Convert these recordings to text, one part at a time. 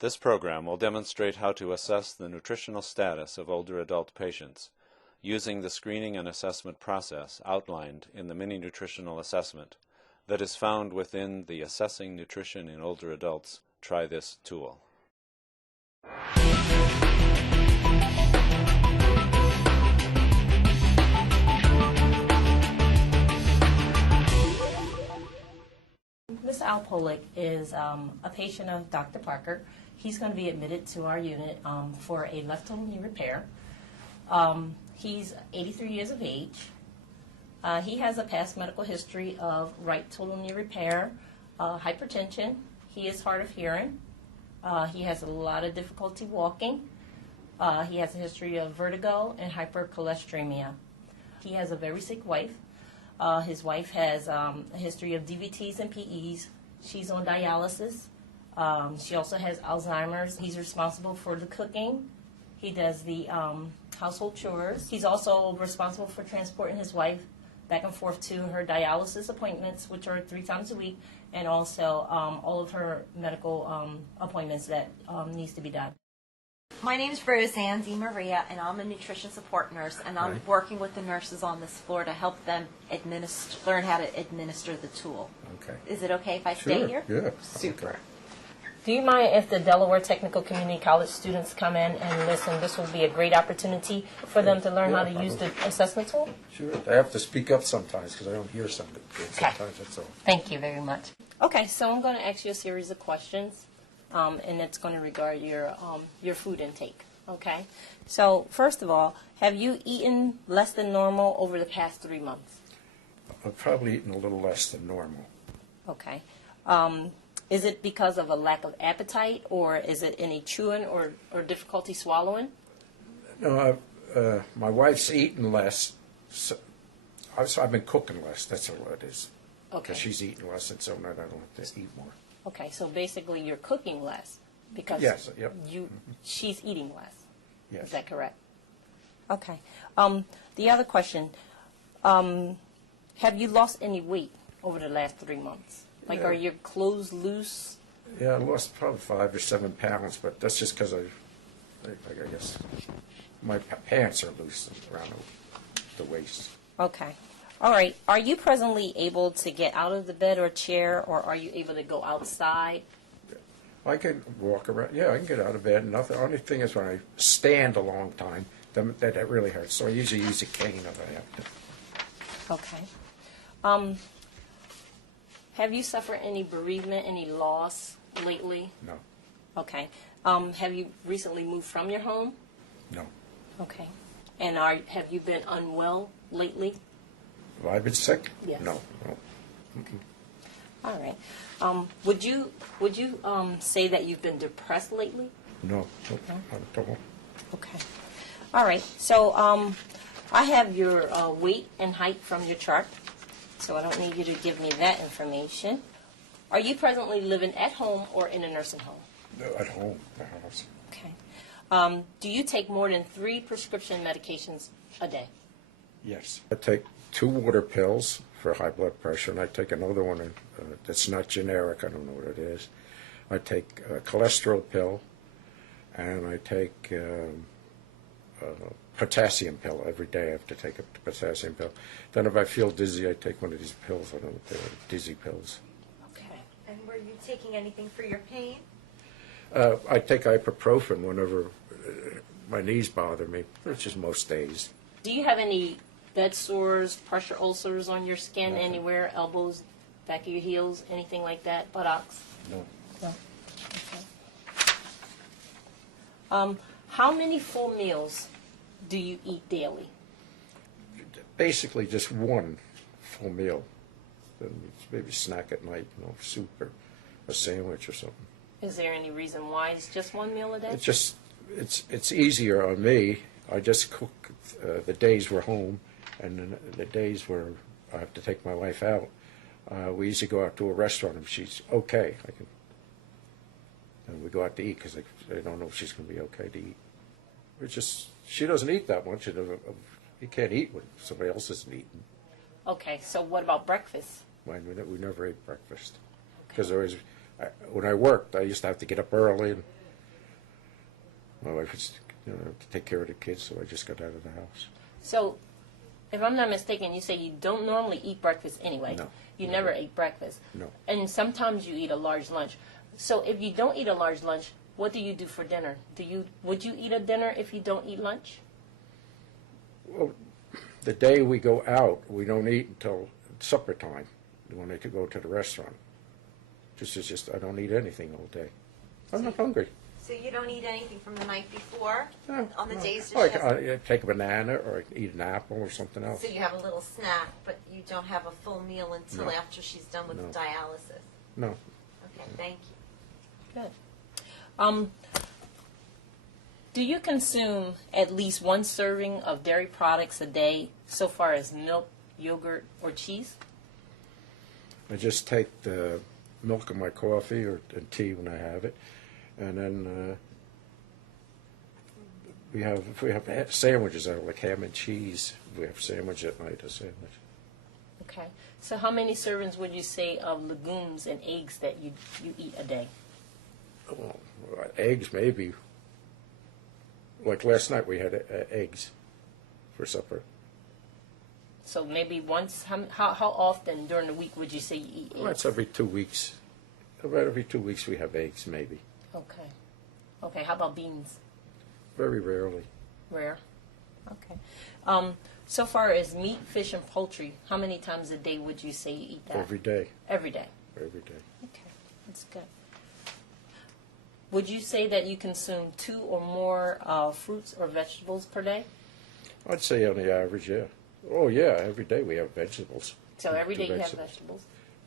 This program will demonstrate how to assess the nutritional status of older adult patients using the screening and assessment process outlined in the mini nutritional assessment that is found within the Assessing Nutrition in Older Adults Try This tool. Mr. Alpolik is a patient of Dr. Parker. He's going to be admitted to our unit for a left total knee repair. He's 83 years of age. He has a past medical history of right total knee repair, hypertension. He is hard of hearing. He has a lot of difficulty walking. He has a history of vertigo and hypercholesteremia. He has a very sick wife. His wife has a history of DVTs and PEs. She's on dialysis. She also has Alzheimer's. He's responsible for the cooking. He does the household chores. He's also responsible for transporting his wife back and forth to her dialysis appointments, which are 3 times a week, and also all of her medical appointments that needs to be done. My name is Roseanne DeMaria, and I'm a nutrition support nurse, and I'm working with the nurses on this floor to help them learn how to administer the tool. Okay. Is it okay if I stay here? Yeah. Super. Okay. Do you mind if the Delaware Technical Community College students come in and listen? This will be a great opportunity for them to learn how to use the assessment tool. Sure. I have to speak up sometimes because I don't hear something. Okay. Sometimes that's all. Thank you very much. Okay, so I'm going to ask you a series of questions, and it's going to regard your food intake. Okay. So first of all, have you eaten less than normal over the past 3 months? I've probably eaten a little less than normal. Okay. Is it because of a lack of appetite, or is it any chewing or difficulty swallowing? No, my wife's eaten less. So I've been cooking less. That's all it is. Okay. Because she's eating less, and so now I don't have to eat more. Okay, so basically you're cooking less because Yes, yep. she's eating less. Yes. Is that correct? Okay. The other question, have you lost any weight over the last 3 months? Like, Yeah. are your clothes loose? Yeah, I lost probably 5 or 7 pounds, but that's just because I guess my pants are loose around the waist. Okay. All right. Are you presently able to get out of the bed or chair, or are you able to go outside? I can walk around. Yeah, I can get out of bed. Nothing. The only thing is when I stand a long time, that really hurts. So I usually use a cane if I have to. Okay. Have you suffered any bereavement, any loss lately? No. Okay. Have you recently moved from your home? No. Okay. And have you been unwell lately? Have I been sick? Yes. No. Mm-mm. All right. Would you say that you've been depressed lately? No. Not at all. Okay. All right. So I have your weight and height from your chart, so I don't need you to give me that information. Are you presently living at home or in a nursing home? No, at home, the house. Okay. Do you take more than 3 prescription medications a day? Yes. I take 2 water pills for high blood pressure, and I take another one that's not generic. I don't know what it is. I take a cholesterol pill, and I take a potassium pill every day. I have to take a potassium pill. Then if I feel dizzy, I take one of these pills. I don't know what they're dizzy pills. Okay. And were you taking anything for your pain? I take ibuprofen whenever my knees bother me, which is most days. Do you have any bed sores, pressure ulcers on your skin Nothing. anywhere, elbows, back of your heels, anything like that, buttocks? No. No. Okay. How many full meals do you eat daily? Basically just one full meal. Then maybe snack at night, soup or a sandwich or something. Is there any reason why it's just 1 meal a day? It's easier on me. I just cook the days we're home, and then the days where I have to take my wife out. We usually go out to a restaurant, and she's okay. And we go out to eat because I don't know if she's going to be okay to eat. She doesn't eat that much. You can't eat when somebody else isn't eating. Okay, so what about breakfast? We never ate breakfast because when I worked, I used to have to get up early and My wife was, to take care of the kids, so I just got out of the house. So, if I'm not mistaken, you say you don't normally eat breakfast anyway. No. You never ate breakfast. No. And sometimes you eat a large lunch. So if you don't eat a large lunch, what do you do for dinner? Would you eat a dinner if you don't eat lunch? Well, the day we go out, we don't eat until supper time when I could go to the restaurant. I don't eat anything all day. I'm not hungry. So you don't eat anything from the night before No, on the no. days Oh, that I take a banana or I eat an apple or something else. So you have a little snack, but you don't have a full meal until No. after she's done with No. dialysis. No. Okay, thank you. Good. Do you consume at least one serving of dairy products a day so far as milk, yogurt, or cheese? I just take the milk in my coffee or tea when I have it, and then if we have sandwiches, I like ham and cheese. We have sandwich at night, a sandwich. Okay. So how many servings would you say of legumes and eggs that you eat a day? Well, eggs maybe. Like last night we had eggs for supper. So maybe once, how often during the week would you say you eat eggs? Well, it's every 2 weeks. About every 2 weeks we have eggs, maybe. Okay. Okay, how about beans? Very rarely. Rare. Okay. So far as meat, fish, and poultry, how many times a day would you say you eat that? Every day. Every day. Every day. Okay, that's good. Would you say that you consume 2 or more fruits or vegetables per day? I'd say on the average, yeah. Oh, yeah, every day we have vegetables. So every day you have vegetables.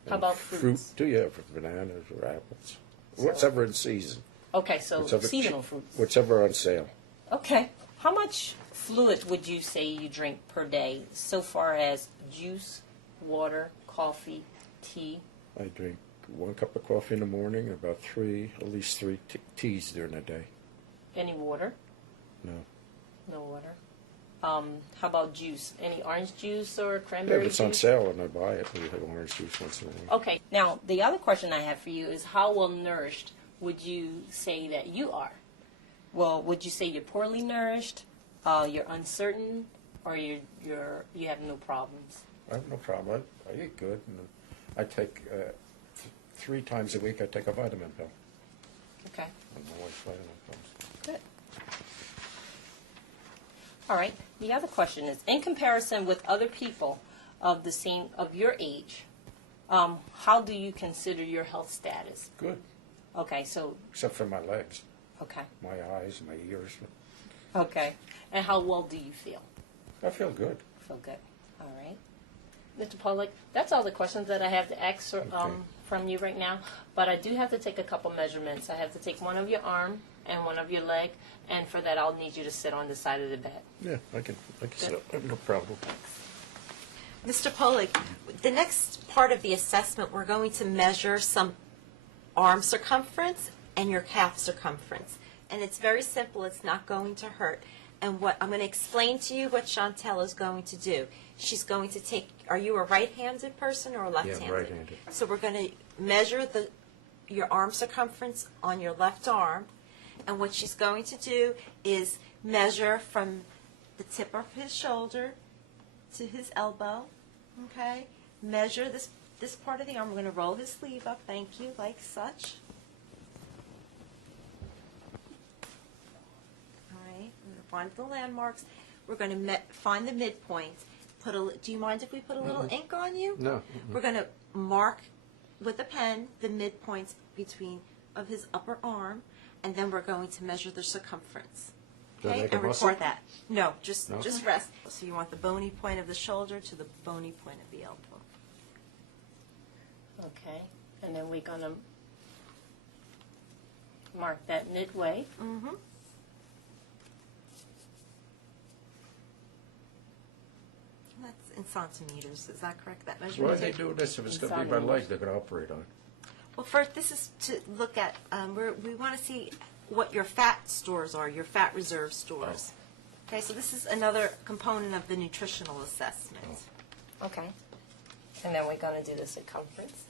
How about fruits? Fruit, too, yeah, bananas or apples. Whatever in season. Okay, so Whatever seasonal fruits. Whatever on sale. Okay. How much fluid would you say you drink per day so far as juice, water, coffee, tea? I drink 1 cup of coffee in the morning and about at least three teas during the day. Any water? No. No water. How about juice? Any orange juice or Yeah, cranberry if it's on juice? sale and I buy it, we have orange juice once in a while. Okay. Now, the other question I have for you is how well nourished would you say that you are? Well, would you say you're poorly nourished, you're uncertain, or you have no problems? I have no problem. I eat good. And I take 3 times a week. I take a vitamin pill. Okay. And my wife's vitamin pills. Good. All right. The other question is, in comparison with other people of your age, how do you consider your health status? Good, Okay. So. except for my legs, Okay. my eyes, my ears. Okay. And how well do you feel? I feel good. Feel good. All right. Mr. Pollack, that's all the questions that I have to ask from you right now. But I do have to take a couple measurements. I have to take one of your arm and one of your leg, and for that I'll need you to sit on the side of the bed. Yeah, I can sit up. I have no problem. Mr. Pollack, the next part of the assessment, we're going to measure some arm circumference and your calf circumference. And it's very simple. It's not going to hurt. And what I'm going to explain to you what Chantel is going to do. She's going to take, are you a right-handed person or a left-handed? Yeah, right-handed. So we're going to measure your arm circumference on your left arm. And what she's going to do is measure from the tip of his shoulder to his elbow, okay? Measure this part of the arm. We're going to roll his sleeve up, thank you, like such. All right, we're going to find the landmarks. We're going to find the midpoint. Do you mind if we put a little ink on you? No. We're going to mark with a pen the midpoints of his upper arm, and then we're going to measure the circumference. Do I Okay, make a and muscle? record that. No, just No? rest. So you want the bony point of the shoulder to the bony point of the elbow. Okay. And then we're going to mark that midway. Mm-hmm. That's in centimeters. Is that correct? That Why measurement? do they do this? If it's going to be my leg, they're going to operate on it. Well, first, this is to look at, we want to see what your fat stores are, your fat reserve stores. Okay, so this is another component of the nutritional assessment. Okay. And then we're going to do the circumference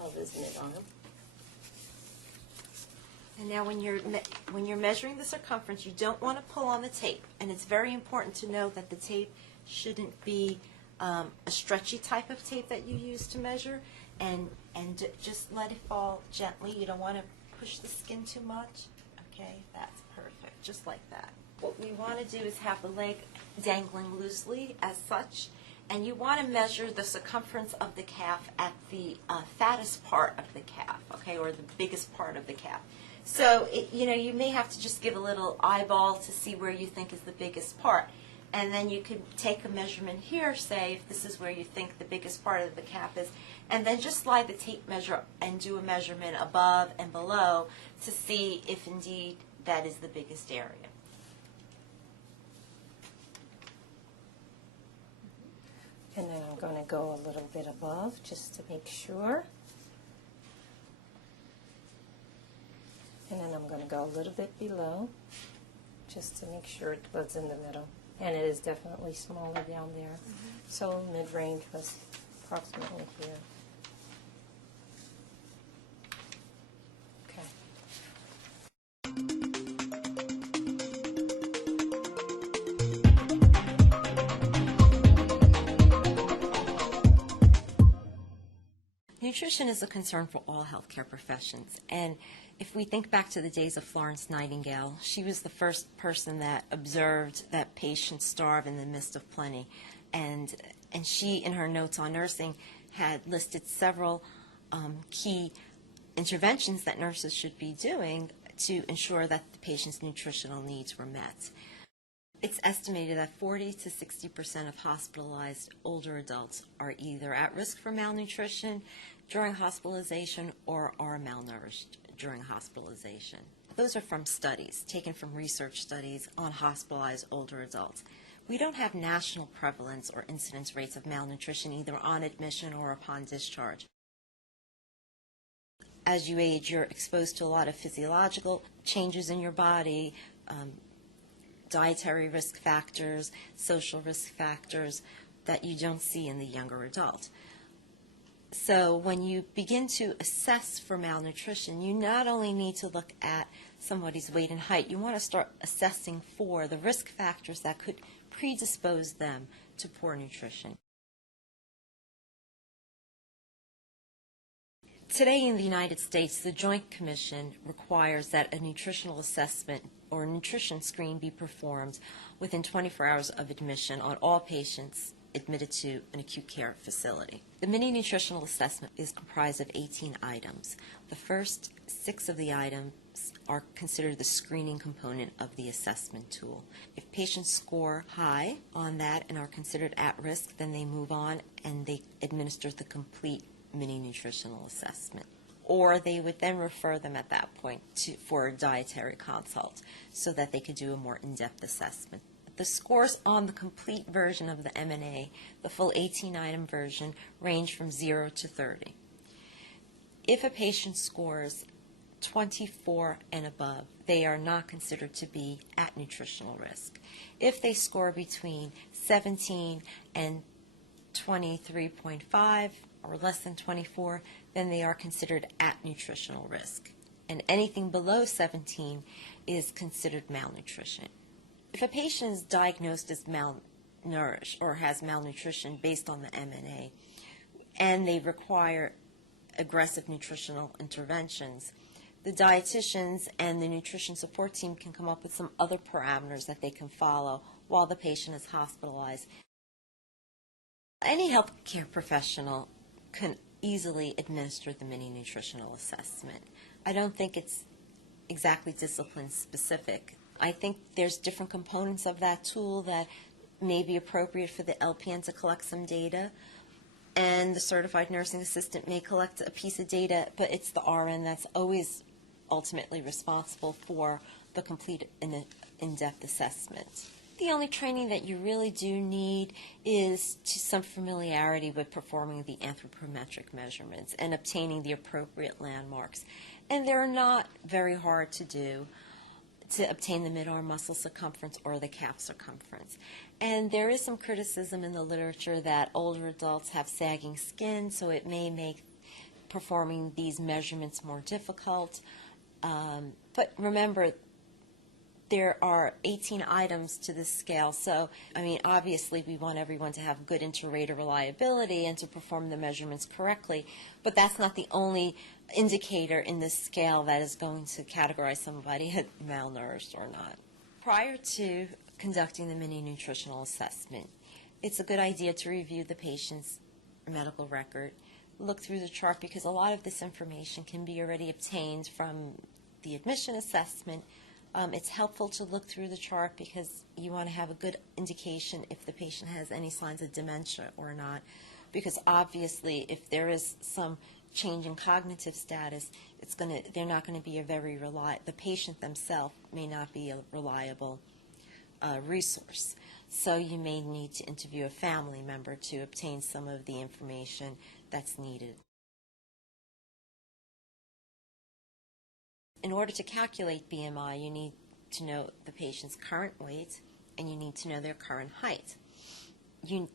of his mid-arm. And now when you're measuring the circumference, you don't want to pull on the tape. And it's very important to know that the tape shouldn't be a stretchy type of tape that you use to measure. And just let it fall gently. You don't want to push the skin too much. Okay, that's perfect, just like that. What we want to do is have the leg dangling loosely as such. And you want to measure the circumference of the calf at the fattest part of the calf, okay, or the biggest part of the calf. So, you may have to just give a little eyeball to see where you think is the biggest part. And then you could take a measurement here, say, if this is where you think the biggest part of the calf is, and then just slide the tape measure and do a measurement above and below to see if indeed that is the biggest area. And then I'm going to go a little bit above just to make sure. And then I'm going to go a little bit below just to make sure it was in the middle. And it is definitely smaller down there. So mid-range was approximately here. Okay. Nutrition is a concern for all healthcare professions, and if we think back to the days of Florence Nightingale, she was the first person that observed that patients starve in the midst of plenty, and she, in her notes on nursing, had listed several key interventions that nurses should be doing to ensure that the patient's nutritional needs were met. It's estimated that 40 to 60% of hospitalized older adults are either at risk for malnutrition during hospitalization or are malnourished during hospitalization. Those are from studies, taken from research studies on hospitalized older adults. We don't have national prevalence or incidence rates of malnutrition either on admission or upon discharge. As you age, you're exposed to a lot of physiological changes in your body, dietary risk factors, social risk factors that you don't see in the younger adult. So when you begin to assess for malnutrition, you not only need to look at somebody's weight and height, you want to start assessing for the risk factors that could predispose them to poor nutrition. Today in the United States, the Joint Commission requires that a nutritional assessment or a nutrition screen be performed within 24 hours of admission on all patients admitted to an acute care facility. The mini nutritional assessment is comprised of 18 items. The first 6 of the items are considered the screening component of the assessment tool. If patients score high on that and are considered at risk, then they move on and they administer the complete mini nutritional assessment. Or they would then refer them at that point for a dietary consult so that they could do a more in-depth assessment. The scores on the complete version of the M&A, the full 18-item version, range from 0 to 30. If a patient scores 24 and above, they are not considered to be at nutritional risk. If they score between 17 and 23.5 or less than 24, then they are considered at nutritional risk. And anything below 17 is considered malnutrition. If a patient is diagnosed as malnourished or has malnutrition based on the M&A, and they require aggressive nutritional interventions, the dietitians and the nutrition support team can come up with some other parameters that they can follow while the patient is hospitalized. Any healthcare professional can easily administer the mini nutritional assessment. I don't think it's exactly discipline specific. I think there's different components of that tool that may be appropriate for the LPN to collect some data, and the certified nursing assistant may collect a piece of data, but it's the RN that's always ultimately responsible for the complete in-depth assessment. The only training that you really do need is some familiarity with performing the anthropometric measurements and obtaining the appropriate landmarks. And they're not very hard to do, to obtain the mid-arm muscle circumference or the calf circumference. And there is some criticism in the literature that older adults have sagging skin, so it may make performing these measurements more difficult. But remember, there are 18 items to this scale, so, I mean, obviously we want everyone to have good inter-rater reliability and to perform the measurements correctly, but that's not the only indicator in this scale that is going to categorize somebody as malnourished or not. Prior to conducting the mini nutritional assessment, it's a good idea to review the patient's medical record, look through the chart, because a lot of this information can be already obtained from the admission assessment. It's helpful to look through the chart because you want to have a good indication if the patient has any signs of dementia or not, because obviously if there is some change in cognitive status, they're not going to be the patient themselves may not be a reliable resource. So you may need to interview a family member to obtain some of the information that's needed. In order to calculate BMI, you need to know the patient's current weight and you need to know their current height. And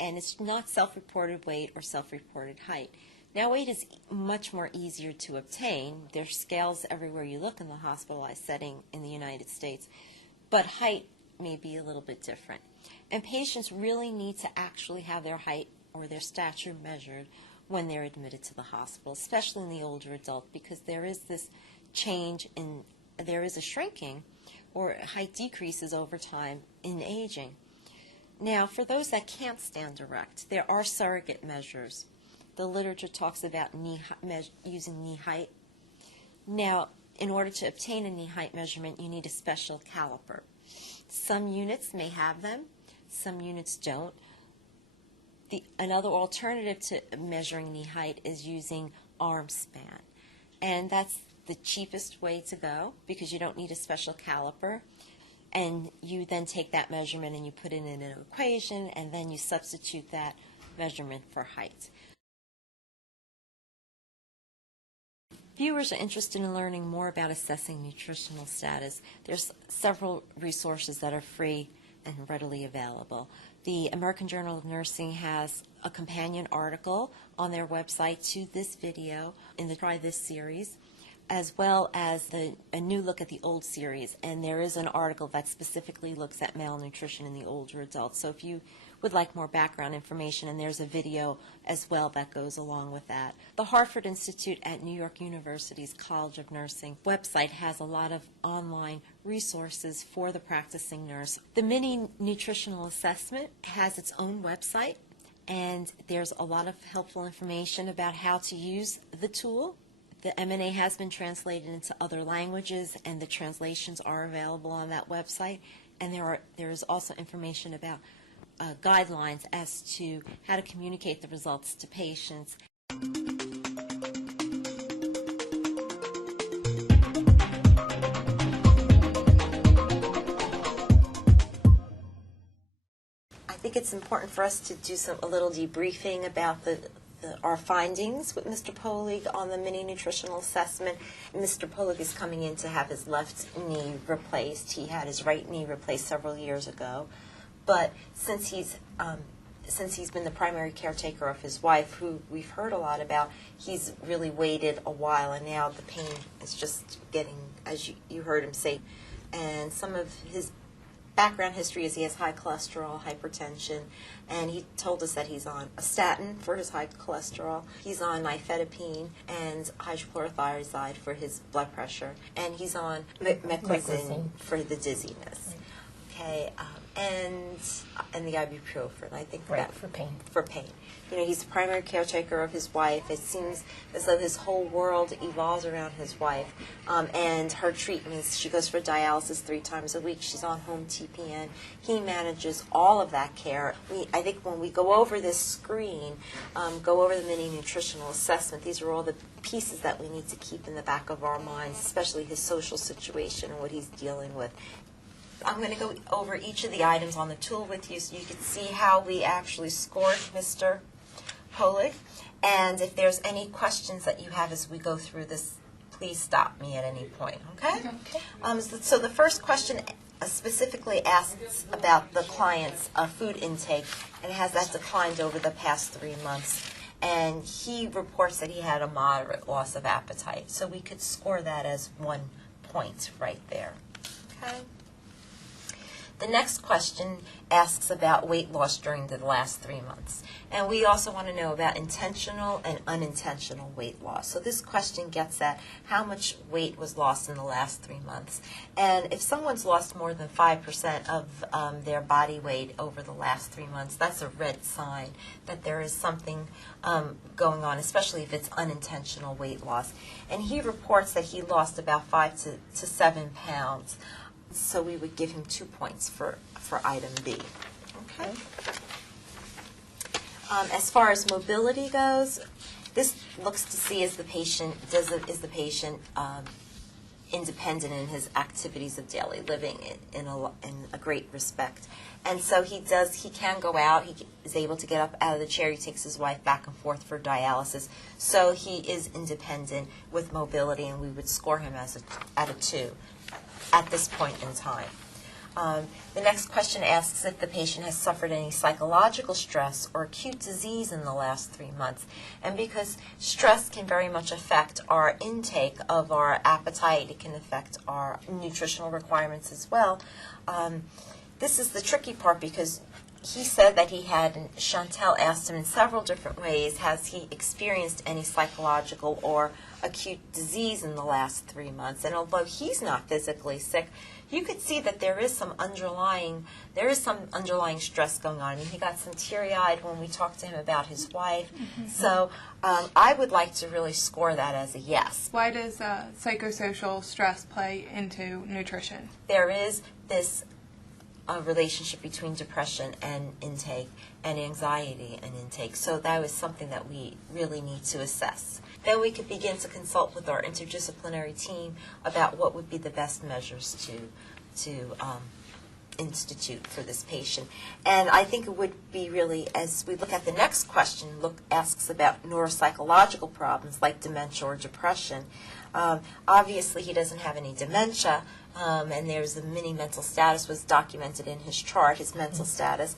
it's not self-reported weight or self-reported height. Now, weight is much more easier to obtain. There's scales everywhere you look in the hospitalized setting in the United States, but height may be a little bit different. And patients really need to actually have their height or their stature measured when they're admitted to the hospital, especially in the older adult, because there is this there is a shrinking or height decreases over time in aging. Now, for those that can't stand erect, there are surrogate measures. The literature talks about using knee height. Now, in order to obtain a knee height measurement, you need a special caliper. Some units may have them, some units don't. Another alternative to measuring knee height is using arm span, and that's the cheapest way to go because you don't need a special caliper. And you then take that measurement and you put it in an equation, and then you substitute that measurement for height. Viewers are interested in learning more about assessing nutritional status. There's several resources that are free and readily available. The American Journal of Nursing has a companion article on their website to this video in the Try This series, as well as a new look at the old series. And there is an article that specifically looks at malnutrition in the older adults. So if you would like more background information, and there's a video as well that goes along with that. The Hartford Institute at New York University's College of Nursing website has a lot of online resources for the practicing nurse. The mini nutritional assessment has its own website, and there's a lot of helpful information about how to use the tool. The M&A has been translated into other languages, and the translations are available on that website. And there is also information about guidelines as to how to communicate the results to patients. I think it's important for us to do a little debriefing about our findings with Mr. Polig on the mini nutritional assessment. Mr. Polig is coming in to have his left knee replaced. He had his right knee replaced several years ago. But since he's been the primary caretaker of his wife, who we've heard a lot about, he's really waited a while, and now the pain is just getting, as you heard him say. And some of his background history is he has high cholesterol, hypertension, and he told us that he's on a statin for his high cholesterol. He's on nifedipine and hydrochlorothiazide for his blood pressure, and he's on meclizine for the dizziness. Okay, and the ibuprofen, I think. Right, for pain. For pain. You know, he's the primary caretaker of his wife. It seems as though his whole world evolves around his wife and her treatments. She goes for dialysis 3 times a week. She's on home TPN. He manages all of that care. I think when we go over this screen, go over the mini nutritional assessment, these are all the pieces that we need to keep in the back of our minds, especially his social situation and what he's dealing with. I'm going to go over each of the items on the tool with you so you can see how we actually scored Mr. Polig. And if there's any questions that you have as we go through this, please stop me at any point, okay? So the first question specifically asks about the client's food intake, and has that declined over the past 3 months. And he reports that he had a moderate loss of appetite. So we could score that as 1 point right there. Okay. The next question asks about weight loss during the last 3 months. And we also want to know about intentional and unintentional weight loss. So this question gets at how much weight was lost in the last 3 months. And if someone's lost more than 5% of their body weight over the last 3 months, that's a red sign that there is something going on, especially if it's unintentional weight loss. And he reports that he lost about 5 to 7 pounds. So we would give him 2 points for item B. Okay. As far as mobility goes, this looks to see is the patient independent in his activities of daily living in a great respect. And so he can go out, he is able to get up out of the chair, he takes his wife back and forth for dialysis. So he is independent with mobility, and we would score him at a 2 at this point in time. The next question asks if the patient has suffered any psychological stress or acute disease in the last 3 months. And because stress can very much affect our intake of our appetite, it can affect our nutritional requirements as well. This is the tricky part because he said that he had, and Chantel asked him in several different ways, has he experienced any psychological or acute disease in the last 3 months? And although he's not physically sick, you could see that there is some underlying stress going on. And he got some teary-eyed when we talked to him about his wife. Mm-hmm. So I would like to really score that as a yes. Why does psychosocial stress play into nutrition? There is this relationship between depression and intake, and anxiety and intake. So that was something that we really need to assess. Then we could begin to consult with our interdisciplinary team about what would be the best measures to institute for this patient. And I think it would be really, as we look at the next question, asks about neuropsychological problems like dementia or depression. Obviously, he doesn't have any dementia, and there's a mini mental status was documented in his chart, his mental status.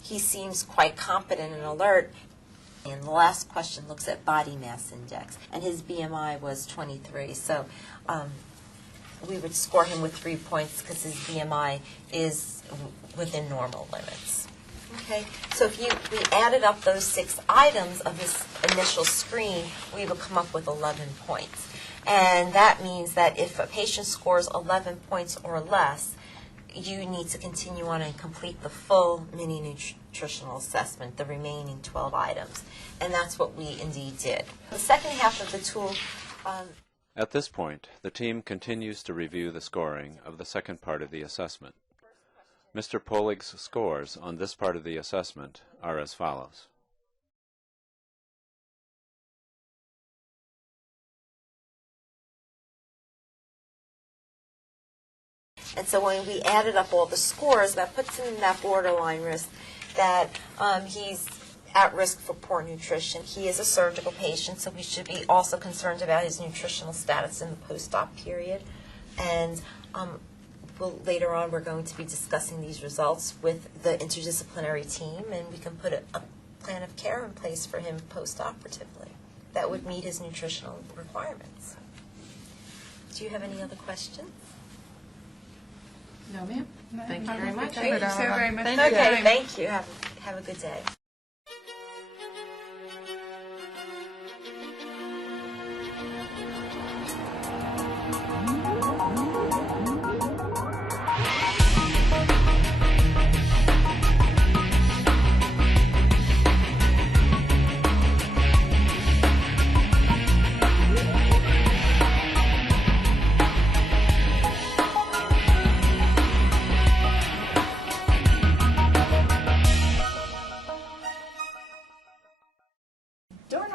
He seems quite competent and alert. And the last question looks at body mass index, and his BMI was 23. So we would score him with 3 points because his BMI is within normal limits. Okay, so if we added up those 6 items of this initial screen, we would come up with 11 points. And that means that if a patient scores 11 points or less, you need to continue on and complete the full mini nutritional assessment, the remaining 12 items. And that's what we indeed did. The second half of the tool... At this point, the team continues to review the scoring of the second part of the assessment. Mr. Polig's scores on this part of the assessment are as follows. And so when we added up all the scores, that puts him in that borderline risk that he's at risk for poor nutrition. He is a surgical patient, so we should be also concerned about his nutritional status in the post-op period. And later on, we're going to be discussing these results with the interdisciplinary team, and we can put a plan of care in place for him post-operatively that would meet his nutritional requirements. Do you have any other questions? No, ma'am. Thank you very much. Thank you so very much. Okay, thank you. Have a good day.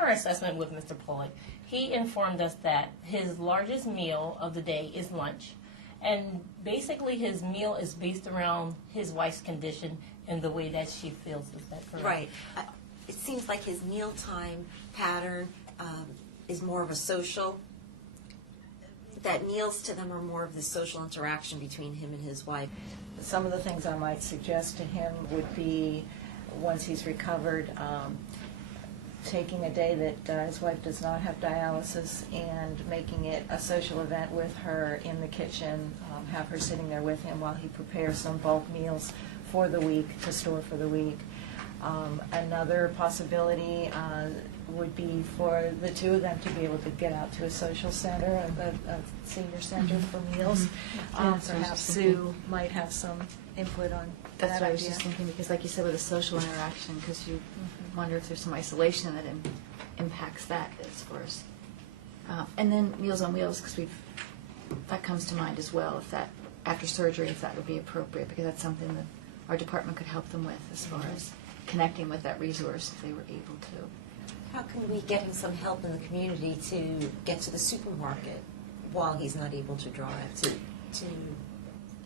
Assessment with Mr. Polig, he informed us that his largest meal of the day is lunch, and basically his meal is based around his wife's condition and the way that she feels. Is that correct? Right. It seems like his mealtime pattern is more of a social, that meals to them are more of the social interaction between him and his wife. Some of the things I might suggest to him would be, once he's recovered, taking a day that his wife does not have dialysis and making it a social event with her in the kitchen, have her sitting there with him while he prepares some bulk meals for the week, to store for the week. Another possibility would be for the two of them to be able to get out to a social center, a senior center for meals. Perhaps Sue might have some input on that That's what I was idea. just thinking, because like you said, with a social interaction, because you wonder if there's some isolation that impacts that as far as, and then Meals on Wheels, because that comes to mind as well, if that, after surgery, if that would be appropriate, because that's something that our department could help them with as far as connecting with that resource if they were able to. How can we get him some help in the community to get to the supermarket while he's not able to drive to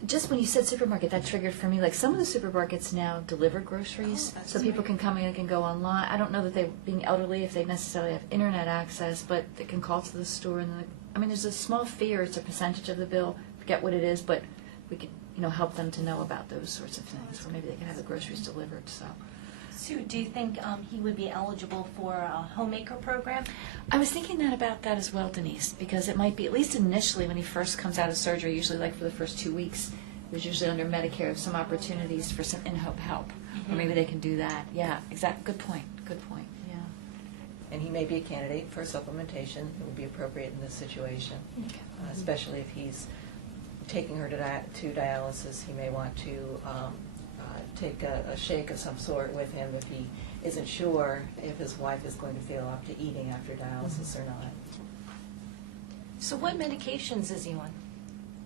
Just when you said supermarket, that triggered for me, like some of the supermarkets now deliver groceries, Oh, that's so people great. can come in and can go online. I don't know that they, being elderly, if they necessarily have internet access, but they can call to the store and there's a small fee or it's a percentage of the bill, forget what it is, but we could, help them to know about those sorts of things, or maybe they can have the groceries delivered, so. Sue, do you think he would be eligible for a homemaker program? I was thinking about that as well, Denise, because it might be, at least initially when he first comes out of surgery, usually like for the first 2 weeks, there's usually under Medicare some opportunities for some in-home help. Or maybe they can do that. Yeah, good point, yeah. And he may be a candidate for supplementation. It would be appropriate in this situation, especially if he's taking her to dialysis. He may want to take a shake of some sort with him if he isn't sure if his wife is going to feel up to eating after dialysis or not. So what medications is he on?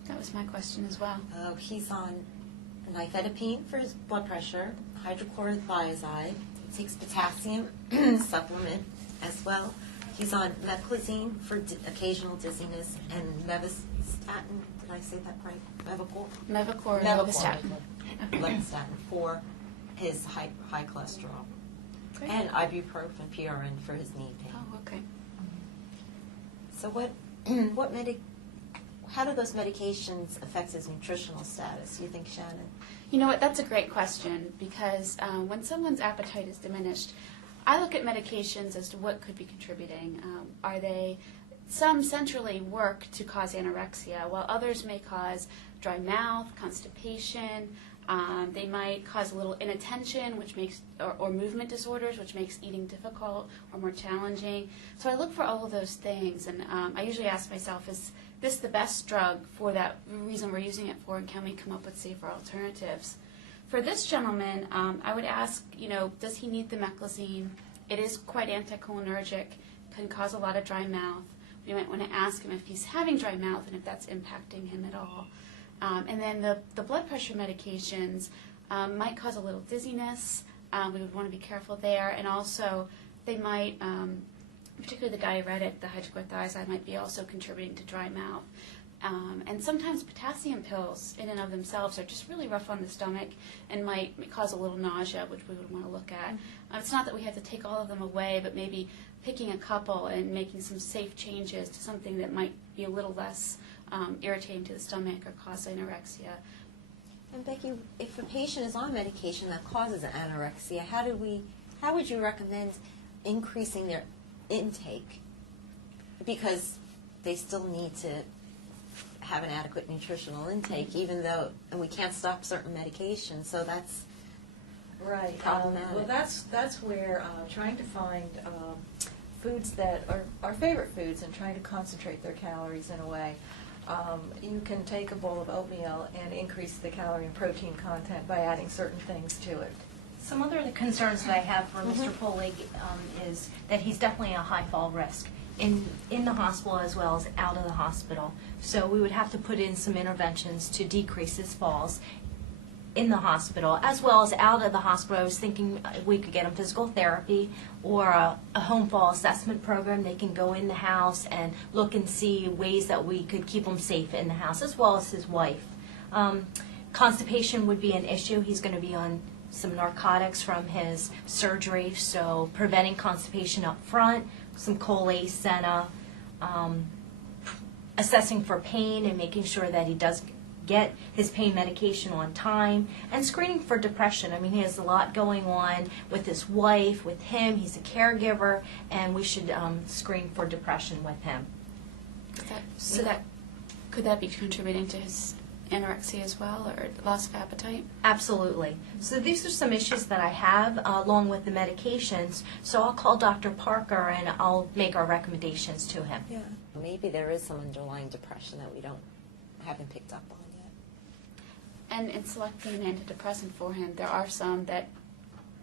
That was my question as well. He's on nifedipine for his blood pressure, hydrochlorothiazide, takes potassium supplement as well. He's on meclizine for occasional dizziness and mevastatin. Did I say that right? Mevacor and Mevastatin. Levastatin for his high cholesterol. Great. And ibuprofen PRN for his knee pain. Oh, okay. So how do those medications affect his nutritional status, you think, Shannon? You know what, that's a great question, because when someone's appetite is diminished, I look at medications as to what could be contributing. Some centrally work to cause anorexia, while others may cause dry mouth, constipation. They might cause a little inattention, which makes, or movement disorders, which makes eating difficult or more challenging. So I look for all of those things, and I usually ask myself, is this the best drug for that reason we're using it for, and can we come up with safer alternatives? For this gentleman, I would ask, does he need the meclizine? It is quite anticholinergic, can cause a lot of dry mouth. We might want to ask him if he's having dry mouth and if that's impacting him at all. And then the blood pressure medications might cause a little dizziness. We would want to be careful there. And also, they might, particularly the diuretic, the hydrochlorothiazide, might be also contributing to dry mouth. And sometimes potassium pills in and of themselves are just really rough on the stomach and might cause a little nausea, which we would want to look at. It's not that we have to take all of them away, but maybe picking a couple and making some safe changes to something that might be a little less irritating to the stomach or cause anorexia. And Becky, if a patient is on medication that causes anorexia, how would you recommend increasing their intake? Because they still need to have an adequate nutritional intake, even though, and we can't stop certain medications, so that's Right. problematic. Well, that's where trying to find foods that are our favorite foods and trying to concentrate their calories in a way. You can take a bowl of oatmeal and increase the calorie and protein content by adding certain things to it. Some other concerns that I have for Mr. Polig is that he's definitely a high fall risk in the hospital as well as out of the hospital. So we would have to put in some interventions to decrease his falls in the hospital as well as out of the hospital. I was thinking we could get him physical therapy or a home fall assessment program. They can go in the house and look and see ways that we could keep him safe in the house, as well as his wife. Constipation would be an issue. He's going to be on some narcotics from his surgery, so preventing constipation up front, some Colace, Senna, assessing for pain and making sure that he does get his pain medication on time, and screening for depression. I mean, he has a lot going on with his wife, with him. He's a caregiver, and we should screen for depression with him. Could that be contributing to his anorexia as well, or loss of appetite? Absolutely. So these are some issues that I have along with the medications. So I'll call Dr. Parker and I'll make our recommendations to him. Yeah. Maybe there is some underlying depression that we haven't picked up on yet. And in selecting an antidepressant for him, there are some that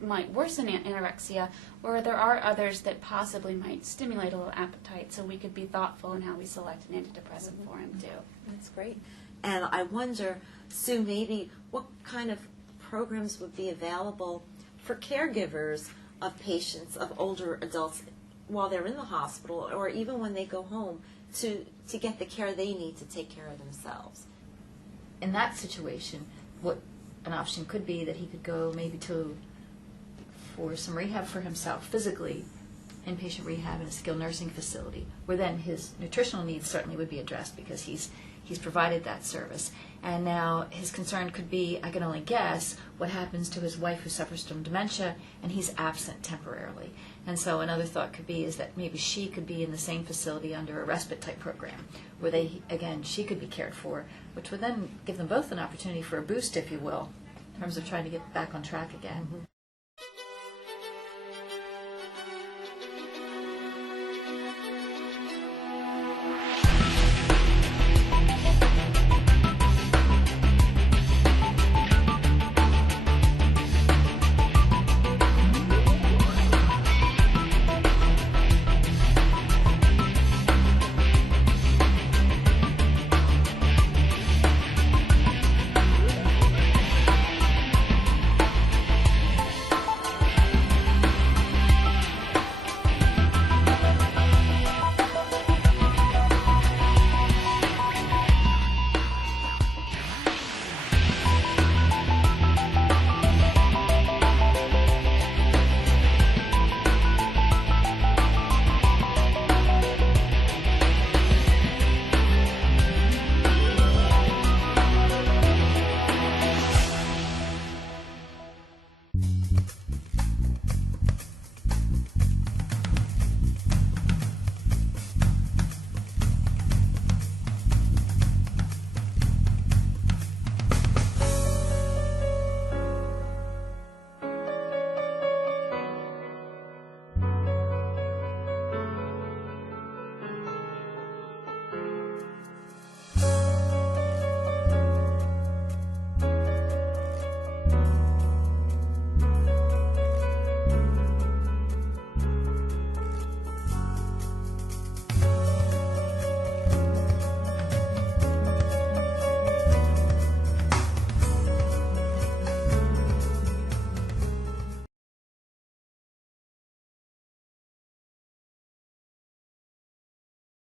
might worsen anorexia, or there are others that possibly might stimulate a little appetite, so we could be thoughtful in how we select an antidepressant for him too. That's great. And I wonder, Sue, maybe what kind of programs would be available for caregivers of patients, of older adults, while they're in the hospital or even when they go home to get the care they need to take care of themselves? In that situation, what an option could be that he could go maybe for some rehab for himself physically, inpatient rehab in a skilled nursing facility, where then his nutritional needs certainly would be addressed because he's provided that service. And now his concern could be, I can only guess, what happens to his wife who suffers from dementia and he's absent temporarily. And so another thought could be is that maybe she could be in the same facility under a respite type program where she could be cared for, which would then give them both an opportunity for a boost, if you will, in terms of trying to get back on track again.